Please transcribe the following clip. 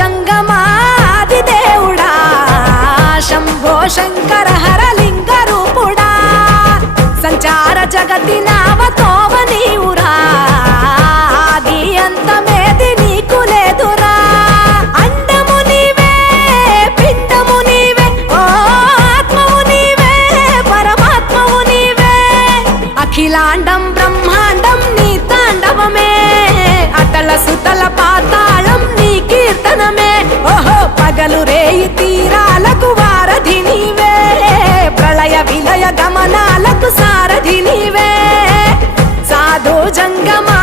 జంగమాది దేవుడా శంభో శంకర హరలింగ రూపుడా సంచార జగతి నావతోవ నీవురా ఆది అంతమేది నీకు లేదురా అండము నీవే పిండము నీవే ఓ ఆత్మవు నీవే పరమాత్మవు నీవే అఖిలాండం బ్రహ్మాండం నీ తాండవమే అతల సుతల పాతాళం నీ కీర్తనమే ఓహో పగలు రేయి తీరాలకు వారధి నీవే ప్రళయ విలయ గమనాలకు సారథి నీవే సాధు జంగమా